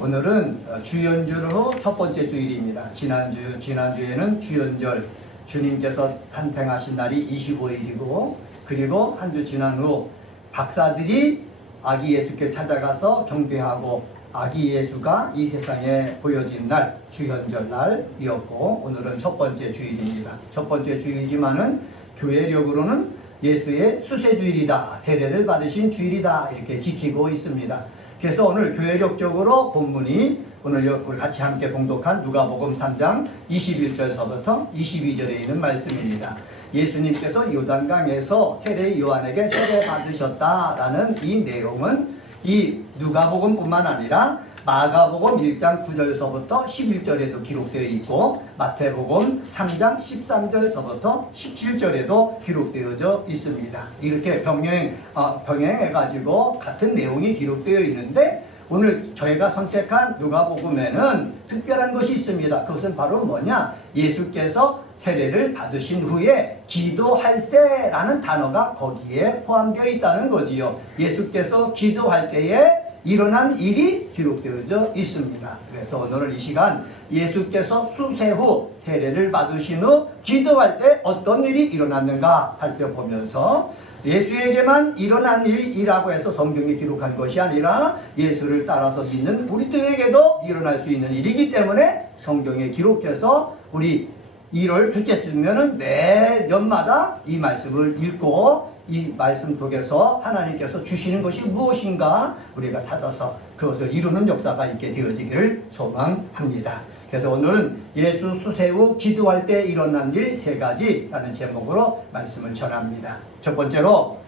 오늘은 주연절 후 첫 번째 주일입니다. 지난주에는 주연절, 주님께서 탄생하신 날이 25일이고, 그리고 한 주 지난 후 박사들이 아기 예수께 찾아가서 경배하고 아기 예수가 이 세상에 보여진 날, 주연절 날이었고, 오늘은 첫 번째 주일입니다. 첫 번째 주일이지만은 교회력으로는 예수의 수세주일이다, 세례를 받으신 주일이다, 이렇게 지키고 있습니다. 그래서 오늘 교회력적으로 본문이 오늘 우리 같이 함께 봉독한 누가복음 3장 21절서부터 22절에 있는 말씀입니다. 예수님께서 요단강에서 세례 요한에게 세례 받으셨다라는 이 내용은 이 누가복음뿐만 아니라 마가복음 1장 9절서부터 11절에도 기록되어 있고, 마태복음 3장 13절서부터 17절에도 기록되어져 있습니다. 이렇게 병행해가지고 같은 내용이 기록되어 있는데, 오늘 저희가 선택한 누가복음에는 특별한 것이 있습니다. 그것은 바로 뭐냐? 예수께서 세례를 받으신 후에 기도할세라는 단어가 거기에 포함되어 있다는 거지요. 예수께서 기도할 때에 일어난 일이 기록되어져 있습니다. 그래서 오늘은 이 시간 예수께서 수세 후 세례를 받으신 후 기도할 때 어떤 일이 일어났는가 살펴보면서, 예수에게만 일어난 일이라고 해서 성경이 기록한 것이 아니라 예수를 따라서 믿는 우리들에게도 일어날 수 있는 일이기 때문에 성경에 기록해서 우리 1월 둘째 주면은 매년마다 이 말씀을 읽고 이 말씀 속에서 하나님께서 주시는 것이 무엇인가 우리가 찾아서 그것을 이루는 역사가 있게 되어지기를 소망합니다. 그래서 오늘은 예수 수세 후 기도할 때 일어난 일 3가지라는 제목으로 말씀을 전합니다. 첫 번째로,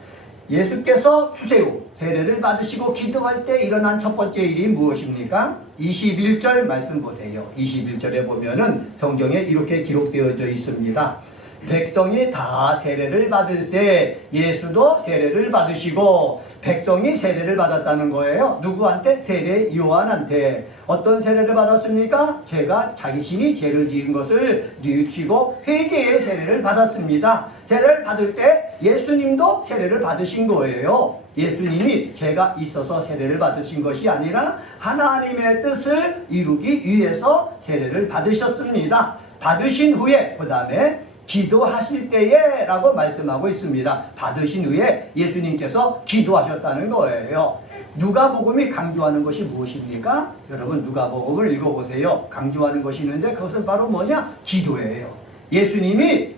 예수께서 수세 후 세례를 받으시고 기도할 때 일어난 첫 번째 일이 무엇입니까? 21절 말씀 보세요. 21절에 보면은 성경에 이렇게 기록되어져 있습니다. 백성이 다 세례를 받을세, 예수도 세례를 받으시고, 백성이 세례를 받았다는 거예요. 누구한테? 세례 요한한테. 어떤 세례를 받았습니까? 제가 자신이 죄를 지은 것을 뉘우치고 회개의 세례를 받았습니다. 세례를 받을 때 예수님도 세례를 받으신 거예요. 예수님이 죄가 있어서 세례를 받으신 것이 아니라 하나님의 뜻을 이루기 위해서 세례를 받으셨습니다. 받으신 후에 그 다음에 기도하실 때에 라고 말씀하고 있습니다. 받으신 후에 예수님께서 기도하셨다는 거예요. 누가복음이 강조하는 것이 무엇입니까? 여러분 누가복음을 읽어보세요. 강조하는 것이 있는데 그것은 바로 뭐냐? 기도예요. 예수님이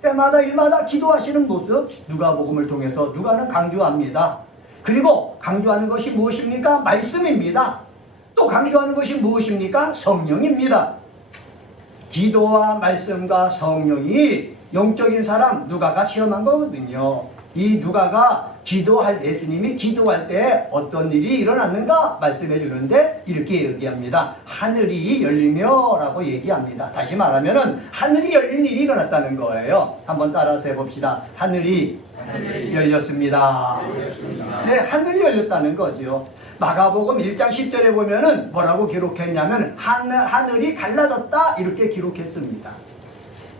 때마다 일마다 기도하시는 모습, 누가복음을 통해서 누가는 강조합니다. 그리고 강조하는 것이 무엇입니까? 말씀입니다. 또 강조하는 것이 무엇입니까? 성령입니다. 기도와 말씀과 성령이 영적인 사람 누가가 체험한 거거든요. 이 누가가 예수님이 기도할 때 어떤 일이 일어났는가 말씀해 주는데 이렇게 얘기합니다. 하늘이 열리며 라고 얘기합니다. 다시 말하면은 하늘이 열린 일이 일어났다는 거예요. 한번 따라서 해봅시다. 하늘이 열렸습니다. 네, 하늘이 열렸다는 거죠. 마가복음 1장 10절에 보면은 뭐라고 기록했냐면 하늘이 갈라졌다 이렇게 기록했습니다.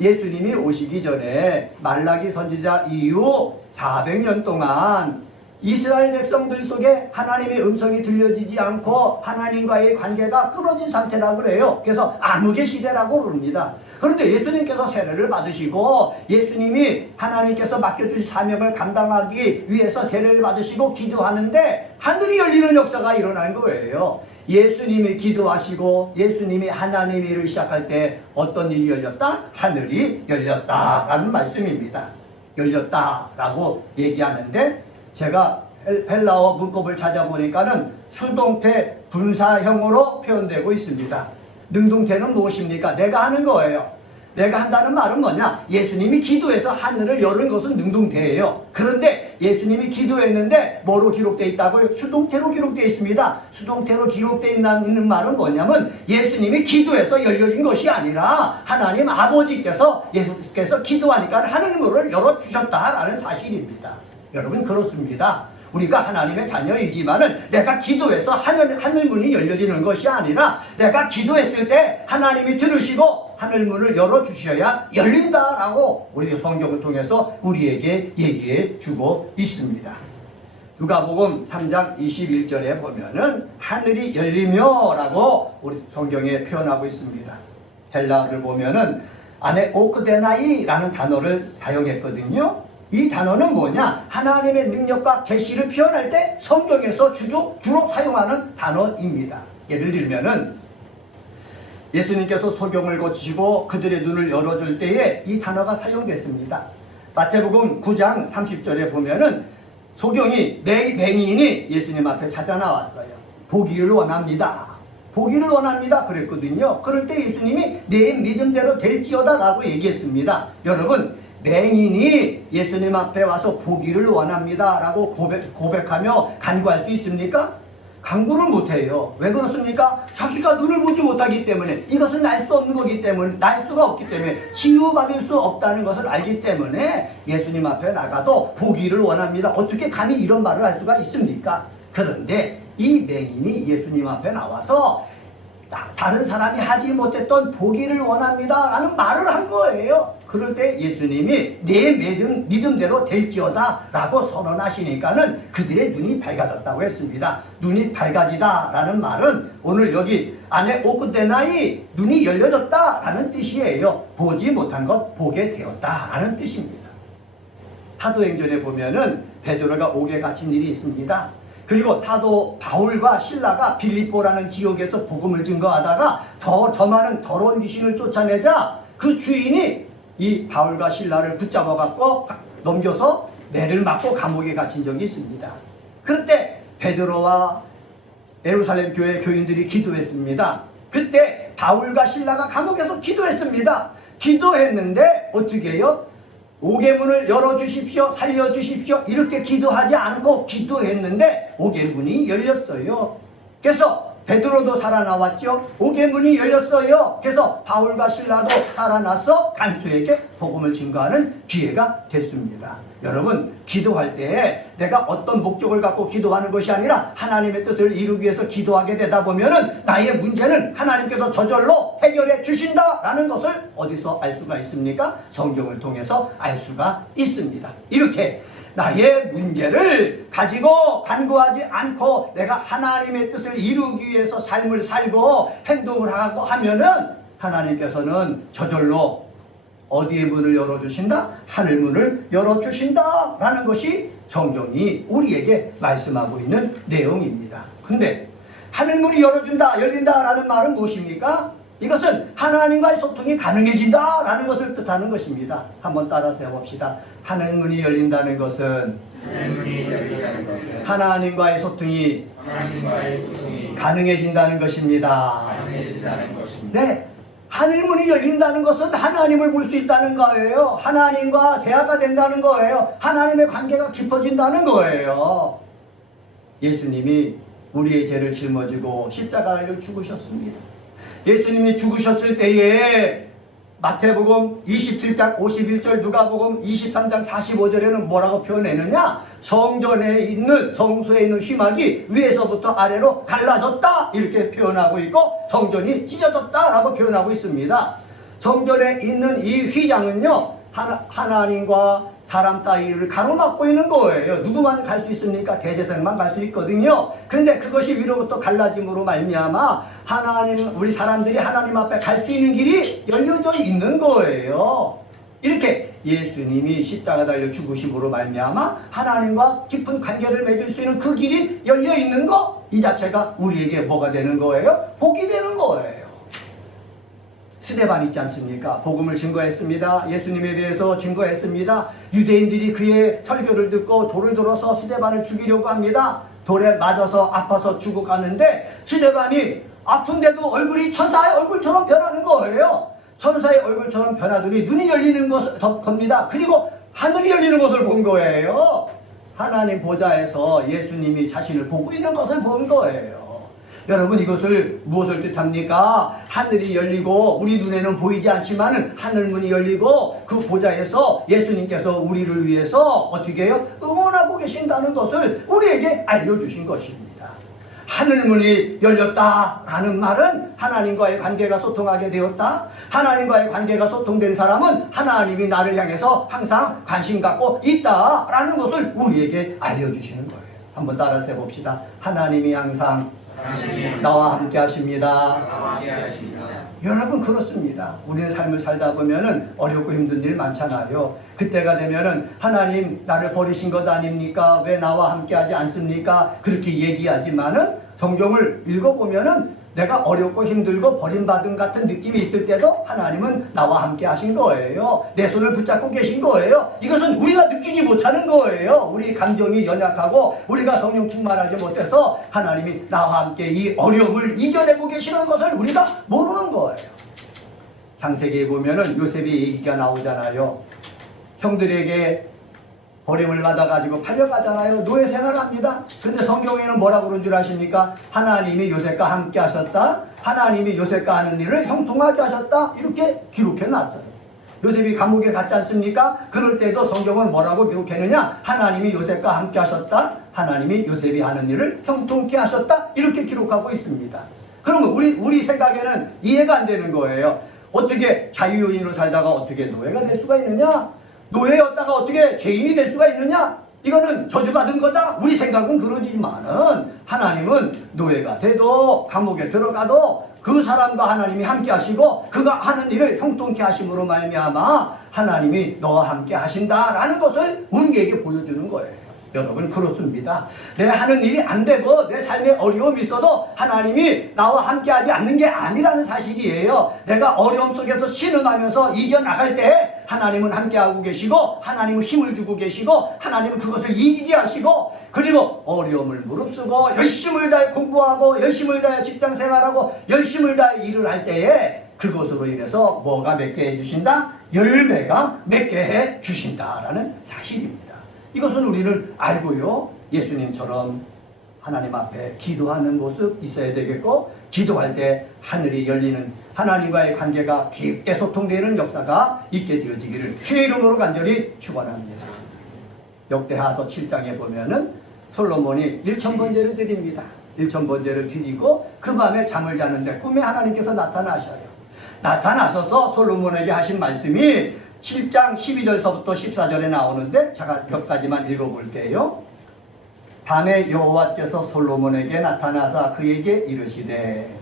예수님이 오시기 전에 말라기 선지자 이후 400년 동안 이스라엘 백성들 속에 하나님의 음성이 들려지지 않고 하나님과의 관계가 끊어진 상태라고 그래요. 그래서 암흑의 시대라고 그럽니다. 그런데 예수님께서 세례를 받으시고 예수님이 하나님께서 맡겨주신 사명을 감당하기 위해서 세례를 받으시고 기도하는데 하늘이 열리는 역사가 일어난 거예요. 예수님이 기도하시고 예수님이 하나님의 일을 시작할 때 어떤 일이 열렸다? 하늘이 열렸다라는 말씀입니다. 열렸다라고 얘기하는데, 제가 헬라어 문법을 찾아보니까는 수동태 분사형으로 표현되고 있습니다. 능동태는 무엇입니까? 내가 하는 거예요. 내가 한다는 말은 뭐냐? 예수님이 기도해서 하늘을 열은 것은 능동태예요. 그런데 예수님이 기도했는데 뭐로 기록되어 있다고요? 수동태로 기록되어 있습니다. 수동태로 기록되어 있는 말은 뭐냐면 예수님이 기도해서 열려진 것이 아니라 하나님 아버지께서 예수께서 기도하니까 하늘문을 열어주셨다라는 사실입니다. 여러분 그렇습니다. 우리가 하나님의 자녀이지만은 내가 기도해서 하늘문이 열려지는 것이 아니라 내가 기도했을 때 하나님이 들으시고 하늘문을 열어주셔야 열린다라고 우리 성경을 통해서 우리에게 얘기해 주고 있습니다. 누가복음 3장 21절에 보면은 하늘이 열리며 라고 우리 성경에 표현하고 있습니다. 헬라어를 보면은 안에 오크데나이라는 단어를 사용했거든요. 이 단어는 뭐냐? 하나님의 능력과 계시를 표현할 때 성경에서 주로 사용하는 단어입니다. 예를 들면은 예수님께서 소경을 고치시고 그들의 눈을 열어줄 때에 이 단어가 사용됐습니다. 마태복음 9장 30절에 보면은 소경이 맹인이 예수님 앞에 찾아 나왔어요. 보기를 원합니다. 보기를 원합니다. 그랬거든요. 그럴 때 예수님이 내 믿음대로 될지어다 라고 얘기했습니다. 여러분, 맹인이 예수님 앞에 와서 보기를 원합니다 라고 고백하며 간구할 수 있습니까? 간구를 못해요. 왜 그렇습니까? 자기가 눈을 보지 못하기 때문에, 이것은 날 수 없는 거기 때문에, 날 수가 없기 때문에, 치유받을 수 없다는 것을 알기 때문에 예수님 앞에 나가도 보기를 원합니다. 어떻게 감히 이런 말을 할 수가 있습니까? 그런데 이 맹인이 예수님 앞에 나와서 다른 사람이 하지 못했던 보기를 원합니다 라는 말을 한 거예요. 그럴 때 예수님이 내 믿음대로 될지어다 라고 선언하시니까는 그들의 눈이 밝아졌다고 했습니다. 눈이 밝아지다 라는 말은 오늘 여기 안에 오크데나이, 눈이 열려졌다 라는 뜻이에요. 보지 못한 것 보게 되었다 라는 뜻입니다. 사도행전에 보면은 베드로가 옥에 갇힌 일이 있습니다. 그리고 사도 바울과 실라가 빌립보라는 지역에서 복음을 증거하다가 저 많은 더러운 귀신을 쫓아내자 그 주인이 이 바울과 실라를 붙잡아 갖고 넘겨서 매를 맞고 감옥에 갇힌 적이 있습니다. 그럴 때 베드로와 예루살렘 교회 교인들이 기도했습니다. 그때 바울과 실라가 감옥에서 기도했습니다. 기도했는데 어떻게 해요? 옥의 문을 열어주십시오, 살려주십시오 이렇게 기도하지 않고 기도했는데 옥의 문이 열렸어요. 그래서 베드로도 살아나왔죠. 옥의 문이 열렸어요. 그래서 바울과 실라도 살아나서 간수에게 복음을 증거하는 기회가 됐습니다. 여러분, 기도할 때 내가 어떤 목적을 갖고 기도하는 것이 아니라 하나님의 뜻을 이루기 위해서 기도하게 되다 보면은 나의 문제는 하나님께서 저절로 해결해 주신다라는 것을 어디서 알 수가 있습니까? 성경을 통해서 알 수가 있습니다. 이렇게 나의 문제를 가지고 간구하지 않고 내가 하나님의 뜻을 이루기 위해서 삶을 살고 행동을 하고 하면은 하나님께서는 저절로 어디의 문을 열어주신다? 하늘 문을 열어주신다 라는 것이 성경이 우리에게 말씀하고 있는 내용입니다. 근데 하늘 문이 열린다 라는 말은 무엇입니까? 이것은 하나님과의 소통이 가능해진다 라는 것을 뜻하는 것입니다. 한번 따라서 해봅시다. 하늘 문이 열린다는 것은 하나님과의 소통이 가능해진다는 것입니다. 네, 하늘 문이 열린다는 것은 하나님을 볼 수 있다는 거예요. 하나님과 대화가 된다는 거예요. 하나님의 관계가 깊어진다는 거예요. 예수님이 우리의 죄를 짊어지고 십자가를 죽으셨습니다. 예수님이 죽으셨을 때에 마태복음 27장 51절, 누가복음 23장 45절에는 뭐라고 표현했느냐? 성전에 있는, 성소에 있는 휘막이 위에서부터 아래로 갈라졌다 이렇게 표현하고 있고 성전이 찢어졌다 라고 표현하고 있습니다. 성전에 있는 이 휘장은요, 하나님과 사람 사이를 가로막고 있는 거예요. 누구만 갈 수 있습니까? 대제사장만 갈 수 있거든요. 근데 그것이 위로부터 갈라짐으로 말미암아 우리 사람들이 하나님 앞에 갈 수 있는 길이 열려져 있는 거예요. 이렇게 예수님이 십자가 달려 죽으심으로 말미암아 하나님과 깊은 관계를 맺을 수 있는 그 길이 열려 있는 거, 이 자체가 우리에게 뭐가 되는 거예요? 복이 되는 거예요. 스데반 있지 않습니까? 복음을 증거했습니다. 예수님에 대해서 증거했습니다. 유대인들이 그의 설교를 듣고 돌을 들어서 스데반을 죽이려고 합니다. 돌에 맞아서 아파서 죽어가는데 스데반이 아픈데도 얼굴이 천사의 얼굴처럼 변하는 거예요. 천사의 얼굴처럼 변하더니 눈이 열리는 겁니다. 그리고 하늘이 열리는 것을 본 거예요. 하나님 보좌에서 예수님이 자신을 보고 있는 것을 본 거예요. 여러분, 이것을 무엇을 뜻합니까? 하늘이 열리고 우리 눈에는 보이지 않지만 하늘문이 열리고 그 보좌에서 예수님께서 우리를 위해서 어떻게 해요? 응원하고 계신다는 것을 우리에게 알려주신 것입니다. 하늘문이 열렸다라는 말은 하나님과의 관계가 소통하게 되었다. 하나님과의 관계가 소통된 사람은 하나님이 나를 향해서 항상 관심 갖고 있다라는 것을 우리에게 알려주시는 거예요. 한번 따라서 해봅시다. 하나님이 항상 나와 함께 하십니다. 여러분 그렇습니다. 우리는 삶을 살다 보면은 어렵고 힘든 일 많잖아요. 그때가 되면은 하나님 나를 버리신 것 아닙니까? 왜 나와 함께 하지 않습니까? 그렇게 얘기하지만은 성경을 읽어보면은 내가 어렵고 힘들고 버림받은 같은 느낌이 있을 때도 하나님은 나와 함께 하신 거예요. 내 손을 붙잡고 계신 거예요. 이것은 우리가 느끼지 못하는 거예요. 우리 감정이 연약하고 우리가 성령 충만하지 못해서 하나님이 나와 함께 이 어려움을 이겨내고 계시는 것을 우리가 모르는 거예요. 창세기에 보면은 요셉의 얘기가 나오잖아요. 형들에게 버림을 받아가지고 팔려가잖아요. 노예 생활합니다. 근데 성경에는 뭐라고 그런 줄 아십니까? 하나님이 요셉과 함께 하셨다. 하나님이 요셉과 하는 일을 형통하게 하셨다. 이렇게 기록해놨어요. 요셉이 감옥에 갔지 않습니까? 그럴 때도 성경은 뭐라고 기록했느냐? 하나님이 요셉과 함께 하셨다. 하나님이 요셉이 하는 일을 형통케 하셨다. 이렇게 기록하고 있습니다. 그러면 우리 생각에는 이해가 안 되는 거예요. 어떻게 자유인으로 살다가 어떻게 노예가 될 수가 있느냐? 노예였다가 어떻게 죄인이 될 수가 있느냐? 이거는 저주받은 거다. 우리 생각은 그러지만은 하나님은 노예가 돼도 감옥에 들어가도 그 사람과 하나님이 함께 하시고 그가 하는 일을 형통케 하심으로 말미암아 하나님이 너와 함께 하신다라는 것을 우리에게 보여주는 거예요. 여러분 그렇습니다. 내 하는 일이 안 되고 내 삶에 어려움이 있어도 하나님이 나와 함께 하지 않는 게 아니라는 사실이에요. 내가 어려움 속에서 신음하면서 이겨나갈 때 하나님은 함께하고 계시고 하나님은 힘을 주고 계시고 하나님은 그것을 이기게 하시고 그리고 어려움을 무릅쓰고 열심을 다해 공부하고 열심을 다해 직장생활하고 열심을 다해 일을 할 때에 그것으로 인해서 뭐가 맺게 해주신다? 열매가 맺게 해주신다라는 사실입니다. 이것은 우리는 알고요. 예수님처럼 하나님 앞에 기도하는 모습 있어야 되겠고 기도할 때 하늘이 열리는 하나님과의 관계가 깊게 소통되는 역사가 있게 되어지기를 주의 이름으로 간절히 축원합니다. 역대하서 7장에 보면은 솔로몬이 1000번제를 드립니다. 1000번제를 드리고 그 밤에 잠을 자는데 꿈에 하나님께서 나타나셔요. 나타나셔서 솔로몬에게 하신 말씀이 7장 12절서부터 14절에 나오는데 제가 몇 가지만 읽어볼게요. 밤에 여호와께서 솔로몬에게 나타나사 그에게 이르시되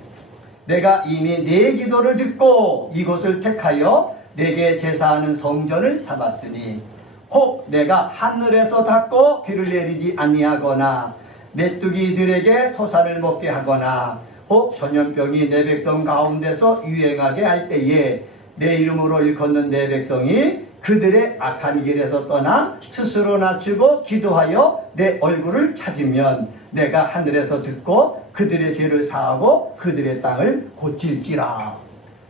내가 이미 네 기도를 듣고 이곳을 택하여 내게 제사하는 성전을 삼았으니 혹 내가 하늘에서 닫고 비를 내리지 아니하거나 메뚜기들에게 토사를 먹게 하거나 혹 전염병이 내 백성 가운데서 유행하게 할 때에 내 이름으로 일컫는 내 백성이 그들의 악한 길에서 떠나 스스로 낮추고 기도하여 내 얼굴을 찾으면 내가 하늘에서 듣고 그들의 죄를 사하고 그들의 땅을 고칠지라.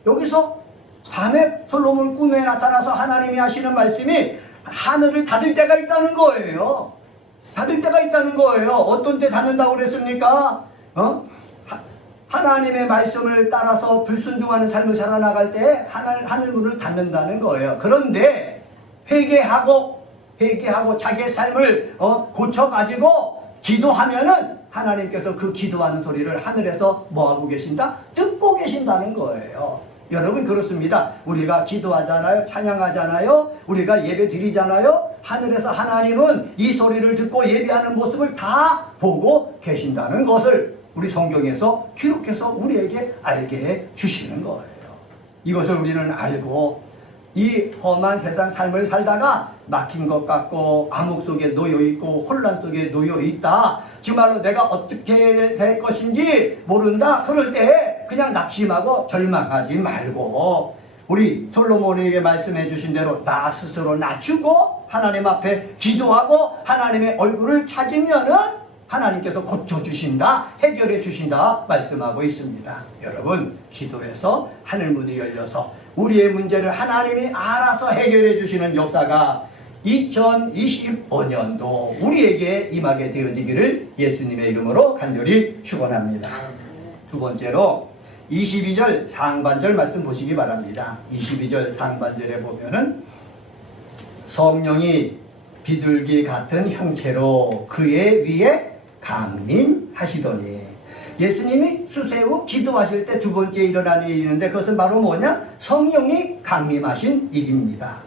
여기서 밤에 솔로몬 꿈에 나타나서 하나님이 하시는 말씀이 하늘을 닫을 때가 있다는 거예요. 닫을 때가 있다는 거예요. 어떤 때 닫는다고 그랬습니까? 하나님의 말씀을 따라서 불순종하는 삶을 살아나갈 때 하늘 문을 닫는다는 거예요. 그런데 회개하고 자기의 삶을 고쳐가지고 기도하면은 하나님께서 그 기도하는 소리를 하늘에서 뭐하고 계신다? 듣고 계신다는 거예요. 여러분 그렇습니다. 우리가 기도하잖아요. 찬양하잖아요. 우리가 예배 드리잖아요. 하늘에서 하나님은 이 소리를 듣고 예배하는 모습을 다 보고 계신다는 것을 우리 성경에서 기록해서 우리에게 알게 해 주시는 거예요. 이것을 우리는 알고 이 험한 세상 삶을 살다가 막힌 것 같고 암흑 속에 놓여있고 혼란 속에 놓여있다. 정말로 내가 어떻게 될 것인지 모른다. 그럴 때 그냥 낙심하고 절망하지 말고 우리 솔로몬에게 말씀해 주신 대로 나 스스로 낮추고 하나님 앞에 기도하고 하나님의 얼굴을 찾으면은 하나님께서 고쳐주신다, 해결해 주신다 말씀하고 있습니다. 여러분 기도해서 하늘문이 열려서 우리의 문제를 하나님이 알아서 해결해 주시는 역사가 2025년도 우리에게 임하게 되어지기를 예수님의 이름으로 간절히 축원합니다. 두 번째로 22절 상반절 말씀 보시기 바랍니다. 22절 상반절에 보면은 성령이 비둘기 같은 형체로 그의 위에 강림하시더니 예수님이 수세후 기도하실 때 두 번째 일어나는 일이 있는데 그것은 바로 뭐냐? 성령이 강림하신 일입니다.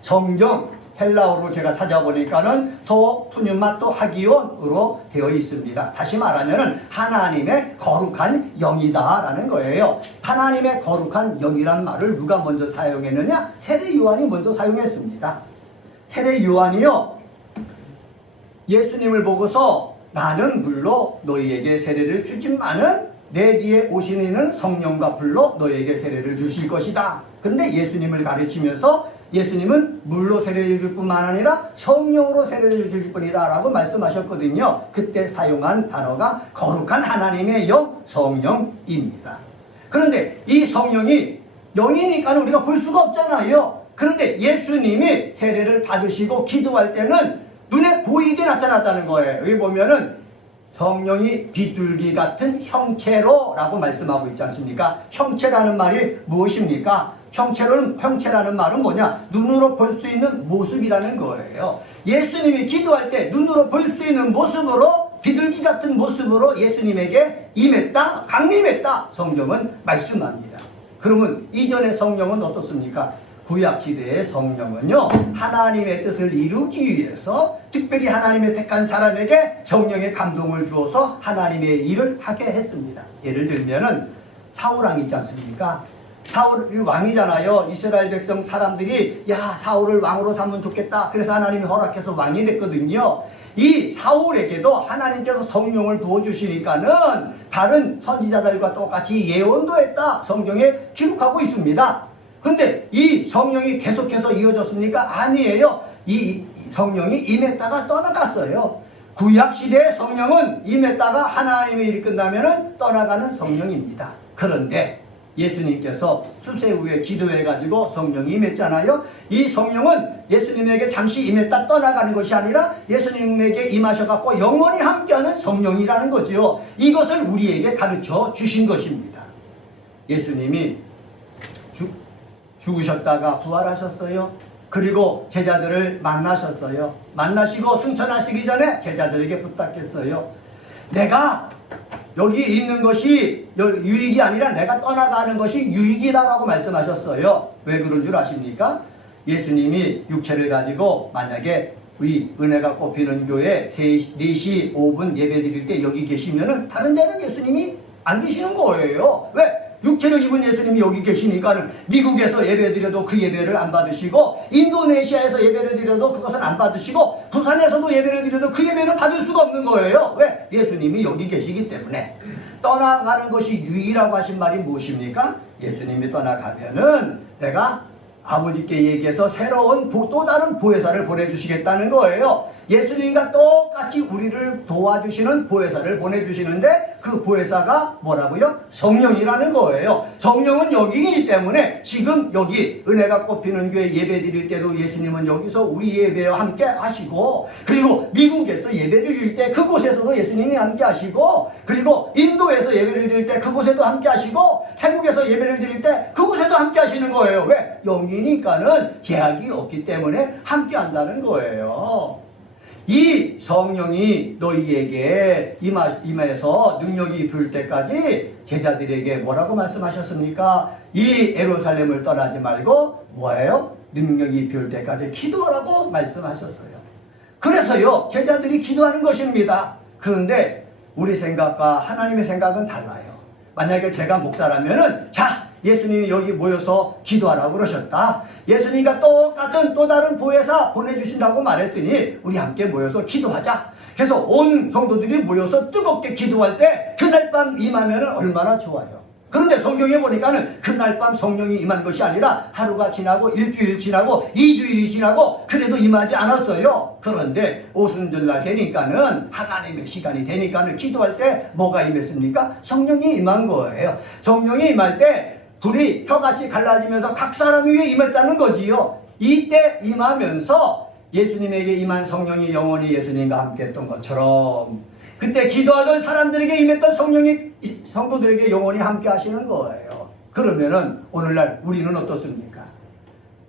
성경 헬라어로 제가 찾아보니까는 토 푸뉴마 또 하기온으로 되어 있습니다. 다시 말하면은 하나님의 거룩한 영이다라는 거예요. 하나님의 거룩한 영이란 말을 누가 먼저 사용했느냐? 세례 요한이 먼저 사용했습니다. 세례 요한이요, 예수님을 보고서 나는 물로 너희에게 세례를 주지만은 내 뒤에 오신 이는 성령과 불로 너희에게 세례를 주실 것이다. 그런데 예수님을 가르치면서 예수님은 물로 세례를 줄 뿐만 아니라 성령으로 세례를 주실 뿐이다 라고 말씀하셨거든요. 그때 사용한 단어가 거룩한 하나님의 영, 성령입니다. 그런데 이 성령이 영이니까 우리가 볼 수가 없잖아요. 그런데 예수님이 세례를 받으시고 기도할 때는 눈에 보이게 나타났다는 거예요. 여기 보면은 성령이 비둘기 같은 형체로 라고 말씀하고 있지 않습니까? 형체라는 말이 무엇입니까? 형체라는 말은 뭐냐? 눈으로 볼 수 있는 모습이라는 거예요. 예수님이 기도할 때 눈으로 볼 수 있는 모습으로, 비둘기 같은 모습으로 예수님에게 임했다, 강림했다, 성경은 말씀합니다. 그러면 이전의 성령은 어떻습니까? 구약시대의 성령은요, 하나님의 뜻을 이루기 위해서 특별히 하나님의 택한 사람에게 성령의 감동을 주어서 하나님의 일을 하게 했습니다. 예를 들면은 사울왕 있지 않습니까? 사울이 왕이잖아요. 이스라엘 백성 사람들이 사울을 왕으로 삼으면 좋겠다. 그래서 하나님이 허락해서 왕이 됐거든요. 이 사울에게도 하나님께서 성령을 부어주시니까는 다른 선지자들과 똑같이 예언도 했다. 성경에 기록하고 있습니다. 근데 이 성령이 계속해서 이어졌습니까? 아니에요. 이 성령이 임했다가 떠나갔어요. 구약시대의 성령은 임했다가 하나님의 일이 끝나면 떠나가는 성령입니다. 그런데 예수님께서 수세 후에 기도해가지고 성령이 임했잖아요. 이 성령은 예수님에게 잠시 임했다 떠나가는 것이 아니라 예수님에게 임하셔갖고 영원히 함께하는 성령이라는 거지요. 이것을 우리에게 가르쳐 주신 것입니다. 예수님이 죽으셨다가 부활하셨어요. 그리고 제자들을 만나셨어요. 만나시고 승천하시기 전에 제자들에게 부탁했어요. 내가 여기 있는 것이 유익이 아니라 내가 떠나가는 것이 유익이다라고 말씀하셨어요. 왜 그런 줄 아십니까? 예수님이 육체를 가지고 만약에 이 은혜가 꽃피는 교회 4시 5분 예배 드릴 때 여기 계시면은 다른 데는 예수님이 안 계시는 거예요. 왜? 육체를 입은 예수님이 여기 계시니까는 미국에서 예배 드려도 그 예배를 안 받으시고, 인도네시아에서 예배를 드려도 그것은 안 받으시고, 부산에서도 예배를 드려도 그 예배를 받을 수가 없는 거예요. 왜? 예수님이 여기 계시기 때문에. 떠나가는 것이 유익이라고 하신 말이 무엇입니까? 예수님이 떠나가면은 내가 아버지께 얘기해서 새로운 또 다른 보혜사를 보내주시겠다는 거예요. 예수님과 똑같이 우리를 도와주시는 보혜사를 보내주시는데 그 보혜사가 뭐라고요? 성령이라는 거예요. 성령은 여기이기 때문에 지금 여기 은혜가 꽃피는 교회 예배 드릴 때도 예수님은 여기서 우리 예배와 함께 하시고, 그리고 미국에서 예배 드릴 때 그곳에서도 예수님이 함께 하시고, 그리고 인도에서 예배를 드릴 때 그곳에도 함께 하시고, 태국에서 예배를 드릴 때 그곳에도 함께 하시는 거예요. 왜? 영이니까는 제약이 없기 때문에 함께 한다는 거예요. 이 성령이 너희에게 임해서 능력이 입을 때까지 제자들에게 뭐라고 말씀하셨습니까? 이 예루살렘을 떠나지 말고 뭐예요? 능력이 입을 때까지 기도하라고 말씀하셨어요. 그래서요, 제자들이 기도하는 것입니다. 그런데 우리 생각과 하나님의 생각은 달라요. 만약에 제가 목사라면은 예수님이 여기 모여서 기도하라고 그러셨다. 예수님과 똑같은 또 다른 보혜사 보내주신다고 말했으니 우리 함께 모여서 기도하자. 그래서 온 성도들이 모여서 뜨겁게 기도할 때 그날 밤 임하면 얼마나 좋아요. 그런데 성경에 보니까는 그날 밤 성령이 임한 것이 아니라 하루가 지나고 일주일 지나고 2주일이 지나고 그래도 임하지 않았어요. 그런데 오순절날 되니까는 하나님의 시간이 되니까는 기도할 때 뭐가 임했습니까? 성령이 임한 거예요. 성령이 임할 때 불이 혀같이 갈라지면서 각 사람 위에 임했다는 거지요. 이때 임하면서 예수님에게 임한 성령이 영원히 예수님과 함께 했던 것처럼 그때 기도하던 사람들에게 임했던 성령이 성도들에게 영원히 함께 하시는 거예요. 그러면은 오늘날 우리는 어떻습니까?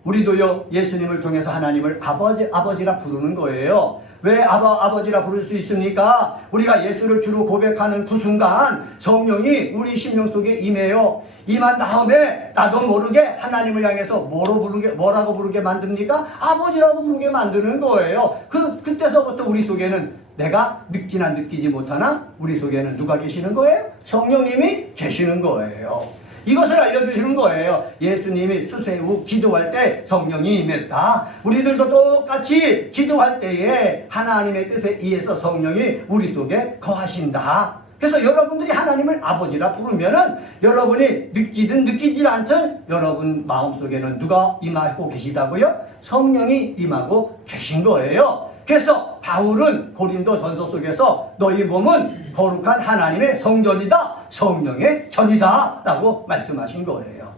우리도요 예수님을 통해서 하나님을 아버지라 부르는 거예요. 왜 아버지라 부를 수 있습니까? 우리가 예수를 주로 고백하는 그 순간 성령이 우리 심령 속에 임해요. 임한 다음에 나도 모르게 하나님을 향해서 뭐라고 부르게 만듭니까? 아버지라고 부르게 만드는 거예요. 그때서부터 우리 속에는 내가 느끼나 느끼지 못하나 우리 속에는 누가 계시는 거예요? 성령님이 계시는 거예요. 이것을 알려주시는 거예요. 예수님이 수세 후 기도할 때 성령이 임했다. 우리들도 똑같이 기도할 때에 하나님의 뜻에 의해서 성령이 우리 속에 거하신다. 그래서 여러분들이 하나님을 아버지라 부르면은 여러분이 느끼든 느끼지 않든 여러분 마음속에는 누가 임하고 계시다고요? 성령이 임하고 계신 거예요. 그래서 바울은 고린도 전서 속에서 너희 몸은 거룩한 하나님의 성전이다. 성령의 전이다. 라고 말씀하신 거예요.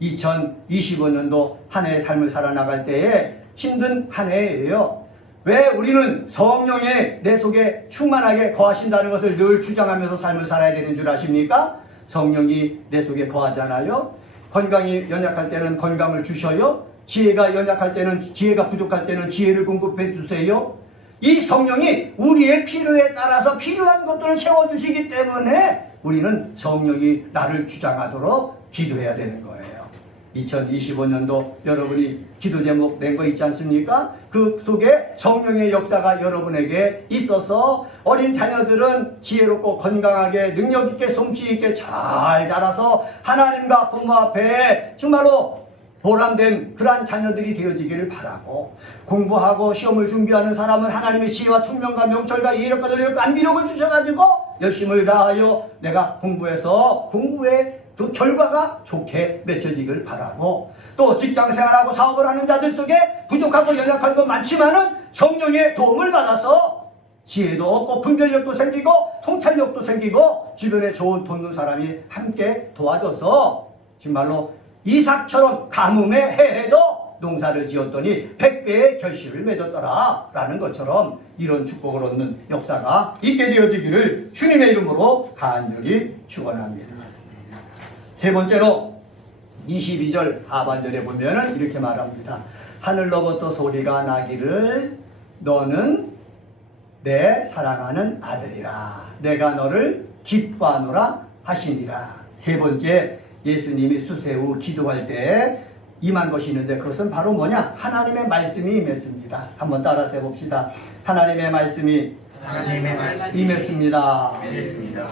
2025년도 한 해의 삶을 살아나갈 때에 힘든 한 해예요. 왜 우리는 성령의 내 속에 충만하게 거하신다는 것을 늘 주장하면서 삶을 살아야 되는 줄 아십니까? 성령이 내 속에 거하잖아요. 건강이 연약할 때는 건강을 주셔요. 지혜가 연약할 때는, 지혜가 부족할 때는 지혜를 공급해 주세요. 이 성령이 우리의 필요에 따라서 필요한 것들을 채워주시기 때문에 우리는 성령이 나를 주장하도록 기도해야 되는 거예요. 2025년도 여러분이 기도 제목 낸 거 있지 않습니까? 그 속에 성령의 역사가 여러분에게 있어서 어린 자녀들은 지혜롭고 건강하게 능력 있게 솜씨 있게 잘 자라서 하나님과 부모 앞에 정말로 보람된 그러한 자녀들이 되어지기를 바라고, 공부하고 시험을 준비하는 사람은 하나님의 지혜와 총명과 명철과 이해력과 논리력과 안비력을 주셔가지고 열심을 다하여 내가 공부의 그 결과가 좋게 맺혀지길 바라고, 또 직장생활하고 사업을 하는 자들 속에 부족하고 연약한 것 많지만은 성령의 도움을 받아서 지혜도 얻고 분별력도 생기고 통찰력도 생기고 주변에 좋은 돕는 사람이 함께 도와줘서 정말로 이삭처럼 가뭄에 해해도 농사를 지었더니 100배의 결실을 맺었더라 라는 것처럼 이런 축복을 얻는 역사가 있게 되어지기를 주님의 이름으로 간절히 축원합니다. 세 번째로 22절 하반절에 보면은 이렇게 말합니다. 하늘로부터 소리가 나기를 너는 내 사랑하는 아들이라 내가 너를 기뻐하노라 하시니라. 세 번째, 예수님이 수세 후 기도할 때 임한 것이 있는데 그것은 바로 뭐냐? 하나님의 말씀이 임했습니다. 한번 따라서 해봅시다. 하나님의 말씀이 임했습니다.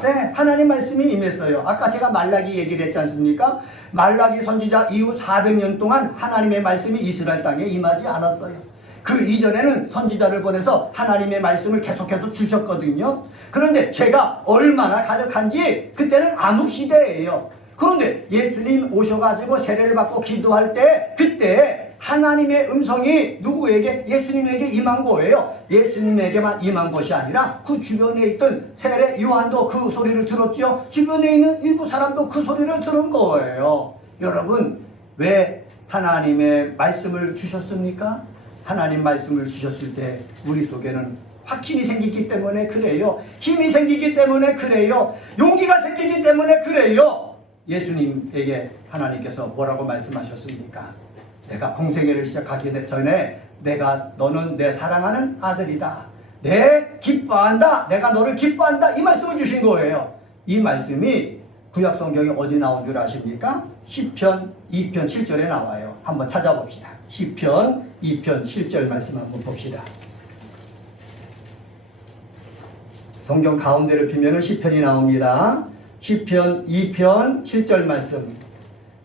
네, 하나님 말씀이 임했어요. 아까 제가 말라기 얘기를 했지 않습니까? 말라기 선지자 이후 400년 동안 하나님의 말씀이 이스라엘 땅에 임하지 않았어요. 그 이전에는 선지자를 보내서 하나님의 말씀을 계속해서 주셨거든요. 그런데 제가 얼마나 가득한지 그때는 암흑시대예요. 그런데 예수님 오셔가지고 세례를 받고 기도할 때 그때 하나님의 음성이 누구에게? 예수님에게 임한 거예요. 예수님에게만 임한 것이 아니라 그 주변에 있던 세례 요한도 그 소리를 들었죠. 주변에 있는 일부 사람도 그 소리를 들은 거예요. 여러분, 왜 하나님의 말씀을 주셨습니까? 하나님 말씀을 주셨을 때 우리 속에는 확신이 생기기 때문에 그래요. 힘이 생기기 때문에 그래요. 용기가 생기기 때문에 그래요. 예수님에게 하나님께서 뭐라고 말씀하셨습니까? 내가 공생애를 시작하기 전에 너는 내 사랑하는 아들이다. 내 기뻐한다. 내가 너를 기뻐한다. 이 말씀을 주신 거예요. 이 말씀이 구약 성경에 어디 나온 줄 아십니까? 시편 2편 7절에 나와요. 한번 찾아봅시다. 시편 2편 7절 말씀 한번 봅시다. 성경 가운데를 피면은 시편이 나옵니다. 시편 2편 7절 말씀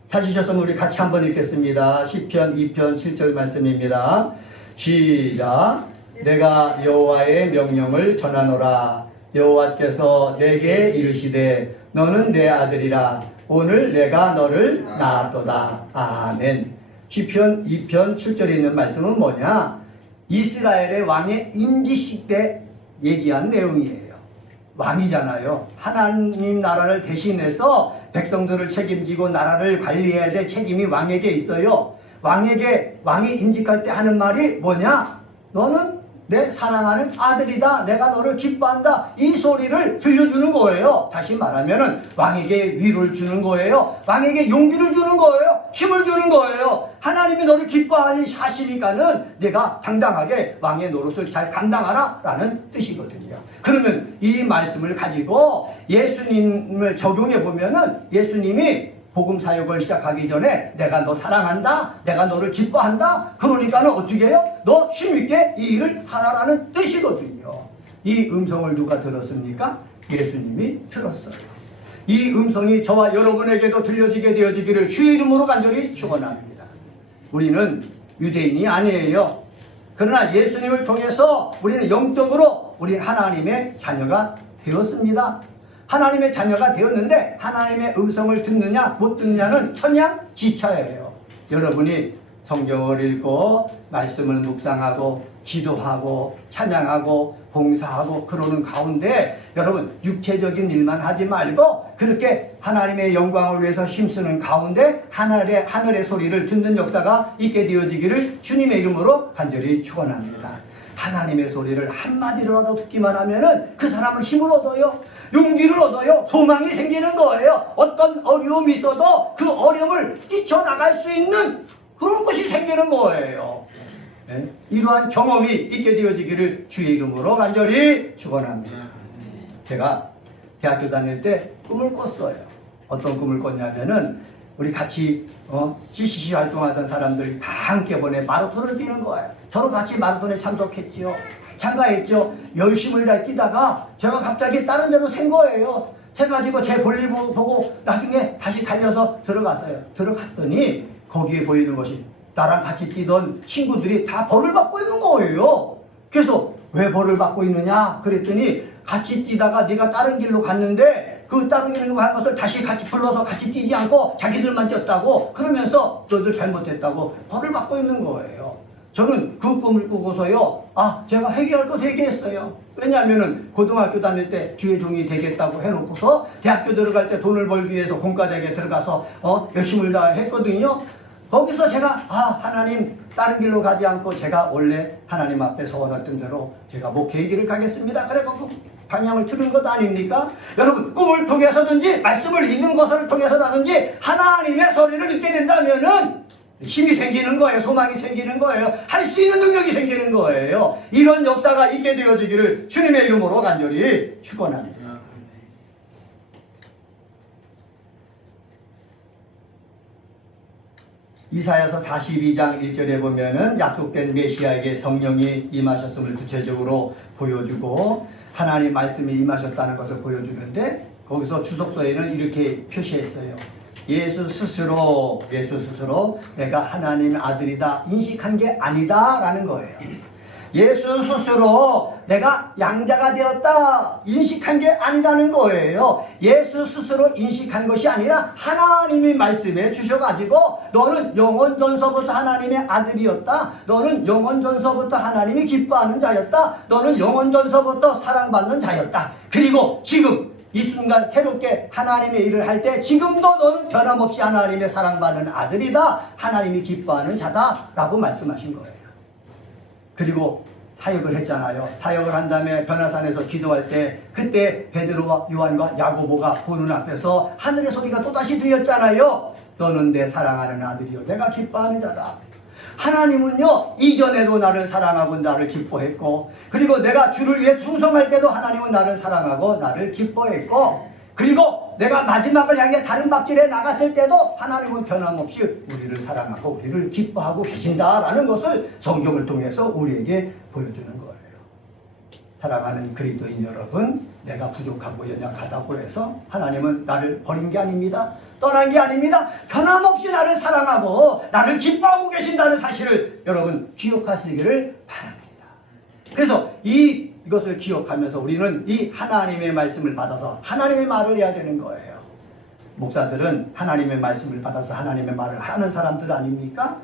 찾으셨으면 우리 같이 한번 읽겠습니다. 시편 2편 7절 말씀입니다. 시작. 내가 여호와의 명령을 전하노라. 여호와께서 내게 이르시되 너는 내 아들이라. 오늘 내가 너를 낳았도다. 아멘. 시편 2편 7절에 있는 말씀은 뭐냐? 이스라엘의 왕의 임기식 때 얘기한 내용이에요. 왕이잖아요. 하나님 나라를 대신해서 백성들을 책임지고 나라를 관리해야 될 책임이 왕에게 있어요. 왕이 임직할 때 하는 말이 뭐냐? 너는 내 사랑하는 아들이다. 내가 너를 기뻐한다. 이 소리를 들려주는 거예요. 다시 말하면은 왕에게 위로를 주는 거예요. 왕에게 용기를 주는 거예요. 힘을 주는 거예요. 하나님이 너를 기뻐하시니까는 내가 당당하게 왕의 노릇을 잘 감당하라 라는 뜻이거든요. 그러면 이 말씀을 가지고 예수님을 적용해 보면은 예수님이 복음 사역을 시작하기 전에 내가 너 사랑한다. 내가 너를 기뻐한다. 그러니까는 어떻게 해요? 너 힘있게 이 일을 하라라는 뜻이거든요. 이 음성을 누가 들었습니까? 예수님이 들었어요. 이 음성이 저와 여러분에게도 들려지게 되어지기를 주의 이름으로 간절히 축원합니다. 우리는 유대인이 아니에요. 그러나 예수님을 통해서 우리는 영적으로 우리는 하나님의 자녀가 되었습니다. 하나님의 자녀가 되었는데 하나님의 음성을 듣느냐 못 듣느냐는 천양지차예요. 여러분이 성경을 읽고 말씀을 묵상하고 기도하고 찬양하고 봉사하고 그러는 가운데 여러분 육체적인 일만 하지 말고 그렇게 하나님의 영광을 위해서 힘쓰는 가운데 하늘의 소리를 듣는 역사가 있게 되어지기를 주님의 이름으로 간절히 축원합니다. 하나님의 소리를 한마디로라도 듣기만 하면은 그 사람은 힘을 얻어요. 용기를 얻어요. 소망이 생기는 거예요. 어떤 어려움이 있어도 그 어려움을 뛰쳐나갈 수 있는 그런 것이 생기는 거예요. 네? 이러한 경험이 있게 되어지기를 주의 이름으로 간절히 축원합니다. 제가 대학교 다닐 때 꿈을 꿨어요. 어떤 꿈을 꿨냐면은 우리 같이 CCC 활동하던 사람들이 다 한꺼번에 마라톤을 뛰는 거예요. 저도 같이 마라톤에 참석했지요. 참가했죠. 열심을 다 뛰다가 제가 갑자기 다른 데로 샌 거예요. 새가지고 제 볼일 보고 나중에 다시 달려서 들어갔어요. 들어갔더니 거기에 보이는 것이 나랑 같이 뛰던 친구들이 다 벌을 받고 있는 거예요. 그래서 왜 벌을 받고 있느냐 그랬더니 같이 뛰다가 네가 다른 길로 갔는데 그 다른 길로 간 것을 다시 같이 불러서 같이 뛰지 않고 자기들만 뛰었다고 그러면서 너들 잘못했다고 벌을 받고 있는 거예요. 저는 그 꿈을 꾸고서요. 제가 회개할 거 되게 했어요. 왜냐하면은 고등학교 다닐 때 주의 종이 되겠다고 해놓고서 대학교 들어갈 때 돈을 벌기 위해서 공과대학에 들어가서 열심을 다 했거든요. 거기서 제가 하나님 다른 길로 가지 않고 제가 원래 하나님 앞에 서원했던 대로 제가 목회의 길을 가겠습니다. 그래서 그 방향을 틀은 것 아닙니까? 여러분 꿈을 통해서든지 말씀을 읽는 것을 통해서라든지 하나님의 소리를 듣게 된다면은 힘이 생기는 거예요. 소망이 생기는 거예요. 할 수 있는 능력이 생기는 거예요. 이런 역사가 있게 되어지기를 주님의 이름으로 간절히 축원합니다. 이사야서 42장 1절에 보면은 약속된 메시아에게 성령이 임하셨음을 구체적으로 보여주고 하나님 말씀이 임하셨다는 것을 보여주는데 거기서 주석서에는 이렇게 표시했어요. 예수 스스로 내가 하나님의 아들이다 인식한 게 아니다 라는 거예요. 예수 스스로 내가 양자가 되었다 인식한 게 아니라는 거예요. 예수 스스로 인식한 것이 아니라 하나님이 말씀해 주셔가지고 너는 영원전서부터 하나님의 아들이었다. 너는 영원전서부터 하나님이 기뻐하는 자였다. 너는 영원전서부터 사랑받는 자였다. 그리고 지금 이 순간 새롭게 하나님의 일을 할 때 지금도 너는 변함없이 하나님의 사랑받는 아들이다. 하나님이 기뻐하는 자다 라고 말씀하신 거예요. 그리고 사역을 했잖아요. 사역을 한 다음에 변화산에서 기도할 때 그때 베드로와 요한과 야고보가 보는 앞에서 하늘의 소리가 또다시 들렸잖아요. 너는 내 사랑하는 아들이요 내가 기뻐하는 자다. 하나님은요 이전에도 나를 사랑하고 나를 기뻐했고 그리고 내가 주를 위해 충성할 때도 하나님은 나를 사랑하고 나를 기뻐했고 그리고 내가 마지막을 향해 다른 박질에 나갔을 때도 하나님은 변함없이 우리를 사랑하고 우리를 기뻐하고 계신다라는 것을 성경을 통해서 우리에게 보여주는 거예요. 사랑하는 그리스도인 여러분, 내가 부족하고 연약하다고 해서 하나님은 나를 버린 게 아닙니다. 떠난 게 아닙니다. 변함없이 나를 사랑하고 나를 기뻐하고 계신다는 사실을 여러분 기억하시기를 바랍니다. 그래서 이것을 기억하면서 우리는 이 하나님의 말씀을 받아서 하나님의 말을 해야 되는 거예요. 목사들은 하나님의 말씀을 받아서 하나님의 말을 하는 사람들 아닙니까?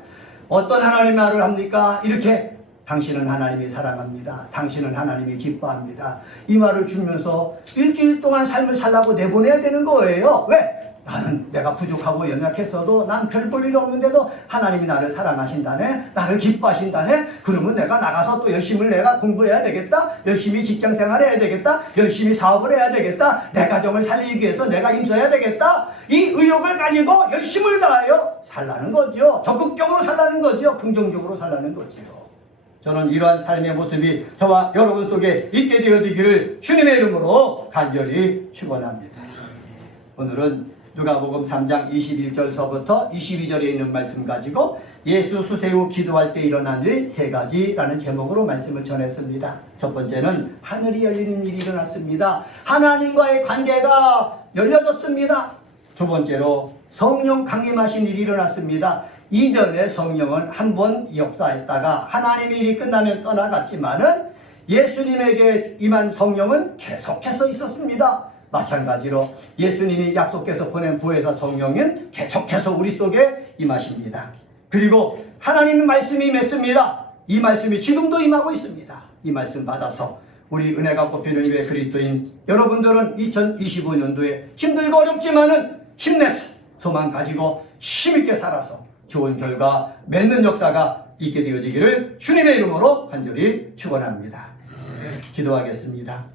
어떤 하나님의 말을 합니까? 이렇게 당신은 하나님이 사랑합니다. 당신은 하나님이 기뻐합니다. 이 말을 주면서 일주일 동안 삶을 살라고 내보내야 되는 거예요. 왜? 나는 내가 부족하고 연약했어도 난 별 볼 일 없는데도 하나님이 나를 사랑하신다네, 나를 기뻐하신다네. 그러면 내가 나가서 또 열심히 내가 공부해야 되겠다, 열심히 직장 생활해야 되겠다, 열심히 사업을 해야 되겠다, 내 가정을 살리기 위해서 내가 힘써야 되겠다. 이 의욕을 가지고 열심을 다하여 살라는 거죠. 적극적으로 살라는 거죠. 긍정적으로 살라는 거죠. 저는 이러한 삶의 모습이 저와 여러분 속에 있게 되어지기를 주님의 이름으로 간절히 축원합니다. 오늘은 누가복음 3장 21절서부터 22절에 있는 말씀 가지고 예수 수세 후 기도할 때 일어난 일 세 가지라는 제목으로 말씀을 전했습니다. 첫 번째는 하늘이 열리는 일이 일어났습니다. 하나님과의 관계가 열려졌습니다. 두 번째로 성령 강림하신 일이 일어났습니다. 이전에 성령은 한 번 역사했다가 하나님의 일이 끝나면 떠나갔지만은 예수님에게 임한 성령은 계속해서 있었습니다. 마찬가지로 예수님이 약속해서 보낸 보혜사 성령은 계속해서 우리 속에 임하십니다. 그리고 하나님의 말씀이 임했습니다. 이 말씀이 지금도 임하고 있습니다. 이 말씀 받아서 우리 은혜가 뽑히는 교회 그리스도인 여러분들은 2025년도에 힘들고 어렵지만은 힘내서 소망 가지고 힘있게 살아서 좋은 결과 맺는 역사가 있게 되어지기를 주님의 이름으로 간절히 축원합니다. 기도하겠습니다.